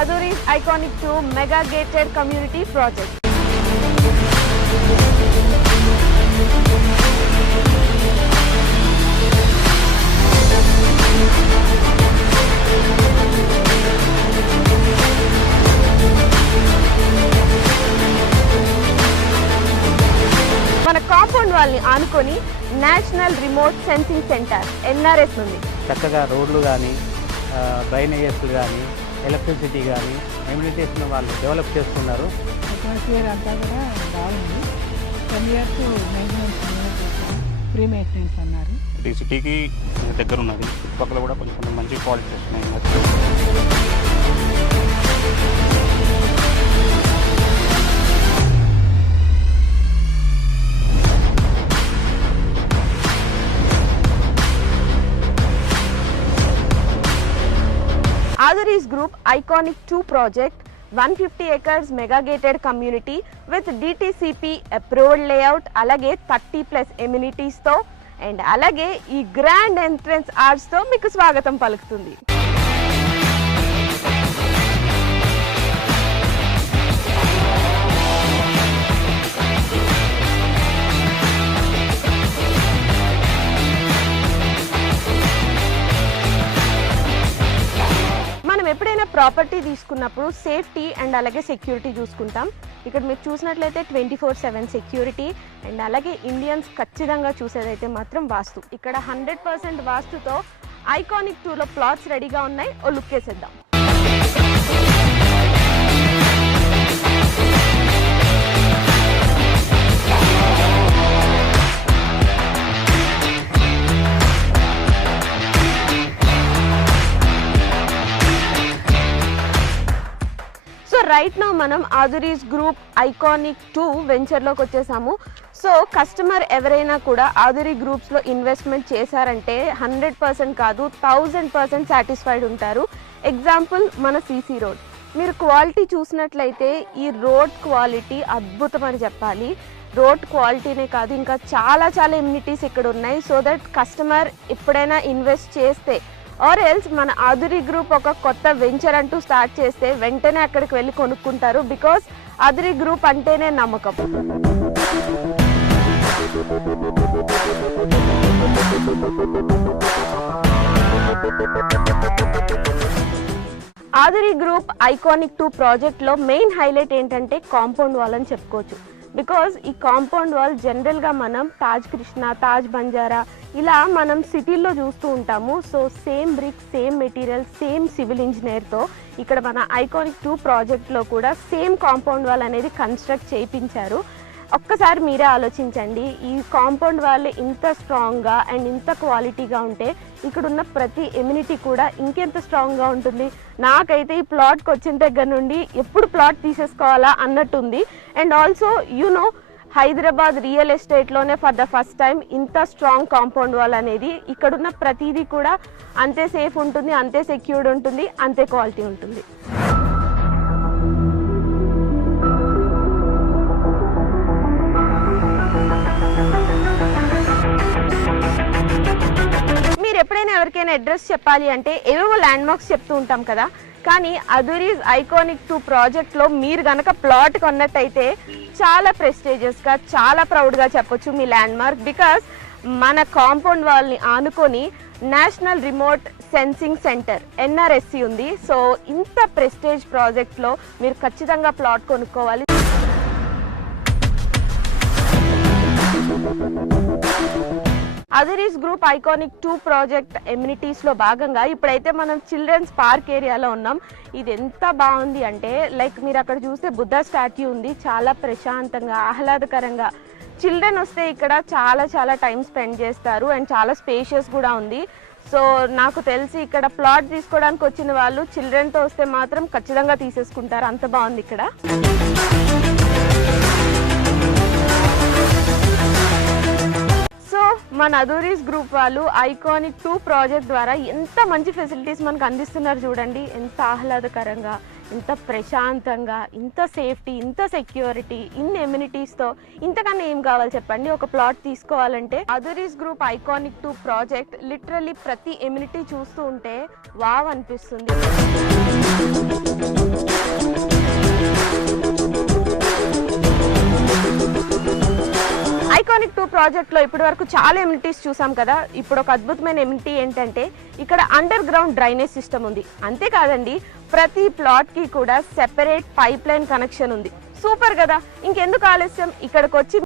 Azuri's Iconic 2 Mega Gated Community Project. మన compound వాళ్ళని ఆనుకొని national remote sensing centre NRS ఉంది. చక్కగా రోడ్లు కానీ డ్రైనేజెస్ కానీ ఎలక్ట్రిసిటీ కానీ ఎమ్యూనిటీస్ను వాళ్ళు డెవలప్ చేస్తున్నారు. అట్మాస్ఫియర్ అంతా కూడా బాగుంది. 10 years మెయింటెనెన్స్ ఫ్రీ మెయింటెనెన్స్ అన్నారు. ఇది సిటీకి దగ్గర ఉన్నది. చుట్టుపక్కల కూడా కొంచెం మంచి క్వాలిటీ వస్తున్నాయి. Azuri's Group Iconic 2 project 150 acres mega gated community with DTCP approved layout alage 30+ amenities తో అండ్ అలాగే ఈ గ్రాండ్ ఎంట్రన్స్ ఆర్చ్ తో మీకు స్వాగతం పలుకుతుంది. ఎప్పుడైనా ప్రాపర్టీ తీసుకున్నప్పుడు సేఫ్టీ అండ్ అలాగే సెక్యూరిటీ చూసుకుంటాం. ఇక్కడ మీరు చూసినట్లయితే 24/7 సెక్యూరిటీ అండ్ అలాగే ఇండియన్స్ ఖచ్చితంగా చూసేదైతే మాత్రం వాస్తు. ఇక్కడ 100% వాస్తుతో ఐకానిక్ 2లో ప్లాట్స్ రెడీగా ఉన్నాయి. ఓ లుక్ వేసేద్దాం. రైట్ నౌ మనం Azuri's Group Iconic 2 వెంచర్లోకి వచ్చేసాము. సో కస్టమర్ ఎవరైనా కూడా Azuri గ్రూప్స్లో ఇన్వెస్ట్మెంట్ చేశారంటే 100% కాదు 1000% సాటిస్ఫైడ్ ఉంటారు. ఎగ్జాంపుల్ మన CC రోడ్. మీరు క్వాలిటీ చూసినట్లయితే ఈ రోడ్ క్వాలిటీ అద్భుతం అని చెప్పాలి. రోడ్ క్వాలిటీనే కాదు ఇంకా చాలా ఎమ్యూనిటీస్ ఇక్కడ ఉన్నాయి. సో దట్ కస్టమర్ ఎప్పుడైనా ఇన్వెస్ట్ చేస్తే ఆర్ ఎల్స్ మన Azuri గ్రూప్ ఒక కొత్త వెంచర్ అంటూ స్టార్ట్ చేస్తే వెంటనే అక్కడికి వెళ్ళి కొనుక్కుంటారు. బికాస్ Azuri గ్రూప్ అంటేనే నమ్మకం. Azuri గ్రూప్ ఐకానిక్ 2 ప్రాజెక్ట్లో మెయిన్ హైలైట్ ఏంటంటే కాంపౌండ్ వాల్ అని చెప్పుకోవచ్చు. బికాజ్ ఈ కాంపౌండ్ వాల్ జనరల్గా మనం తాజ్ కృష్ణ, తాజ్ బంజారా ఇలా మనం సిటీల్లో చూస్తూ ఉంటాము. So same brick, same material, same civil ఇంజనీర్తో ఇక్కడ మన ఐకానిక్ 2 ప్రాజెక్ట్లో కూడా సేమ్ కాంపౌండ్ వాల్ అనేది కన్స్ట్రక్ట్ చేయించారు. ఒక్కసారి మీరే ఆలోచించండి, ఈ కాంపౌండ్ వాల్ ఇంత స్ట్రాంగ్గా అండ్ ఇంత క్వాలిటీగా ఉంటే ఇక్కడున్న ప్రతి ఎమ్యూనిటీ కూడా ఇంకెంత స్ట్రాంగ్గా ఉంటుంది. నాకైతే ఈ ప్లాట్కి వచ్చిన దగ్గర నుండి ఎప్పుడు ప్లాట్ తీసేసుకోవాలా అన్నట్టుంది. And also you know Hyderabad real ఎస్టేట్లోనే ఫర్ ద ఫస్ట్ టైం ఇంత స్ట్రాంగ్ కాంపౌండ్ వాల్ అనేది ఇక్కడున్న ప్రతిదీ కూడా అంతే సేఫ్ ఉంటుంది, అంతే సెక్యూర్డ్ ఉంటుంది, అంతే క్వాలిటీ ఉంటుంది. మీరు ఎప్పుడైనా ఎవరికైనా అడ్రస్ చెప్పాలి అంటే ఏవేవో ల్యాండ్ మార్క్స్ చెప్తూ ఉంటాం కదా, కానీ Azuri's Iconic 2 ప్రాజెక్ట్లో మీరు కనుక ప్లాట్ కొన్నట్టయితే చాలా ప్రెస్టీజియస్గా, చాలా ప్రౌడ్గా చెప్పొచ్చు మీ ల్యాండ్ మార్క్. బికాస్ మన కాంపౌండ్ వాల్ని ఆనుకొని national remote sensing centre NRSC ఉంది. సో ఇంత ప్రెస్టేజ్ ప్రాజెక్ట్లో మీరు ఖచ్చితంగా ప్లాట్ కొనుక్కోవాలి. Azuri's Group Iconic 2 ప్రాజెక్ట్ ఎమ్యూనిటీస్లో భాగంగా ఇప్పుడైతే మనం చిల్డ్రన్స్ పార్క్ ఏరియాలో ఉన్నాం. ఇది ఎంత బాగుంది అంటే లైక్ మీరు అక్కడ చూస్తే బుద్ధ స్టాట్యూ ఉంది. చాలా ప్రశాంతంగా, ఆహ్లాదకరంగా చిల్డ్రన్ వస్తే ఇక్కడ చాలా టైం స్పెండ్ చేస్తారు. అండ్ చాలా స్పేషియస్ కూడా ఉంది. సో నాకు తెలిసి ఇక్కడ ప్లాట్ తీసుకోవడానికి వచ్చిన వాళ్ళు చిల్డ్రన్తో వస్తే మాత్రం ఖచ్చితంగా తీసేసుకుంటారు. అంత బాగుంది ఇక్కడ. సో మన Azuri's గ్రూప్ వాళ్ళు ఐకానిక్ 2 ప్రాజెక్ట్ ద్వారా ఎంత మంచి ఫెసిలిటీస్ మనకు అందిస్తున్నారు చూడండి. ఎంత ఆహ్లాదకరంగా, ఇంత ప్రశాంతంగా, ఇంత సేఫ్టీ, ఇంత సెక్యూరిటీ, ఇన్ని ఎమ్యూనిటీస్తో ఇంతకన్నా ఏం కావాలి చెప్పండి. ఒక ప్లాట్ తీసుకోవాలంటే Azuri's Group Iconic 2 project literally ప్రతి ఎమ్యూనిటీ చూస్తూ ఉంటే వావ్ అనిపిస్తుంది. ఐకానిక్ 2 ప్రాజెక్ట్లో ఇప్పటి వరకు చాలా ఎమ్యూనిటీస్ చూసాం కదా. ఇప్పుడు ఒక అద్భుతమైన ఎమ్యూనిటీ ఏంటంటే ఇక్కడ అండర్ గ్రౌండ్ డ్రైనేజ్ సిస్టమ్ ఉంది. అంతేకాదండి, ప్రతి ప్లాట్కి కూడా సెపరేట్ పైప్ లైన్ కనెక్షన్ ఉంది. సూపర్ కదా. ఇంకెందుకు ఆలస్యం, ఇక్కడికి వచ్చి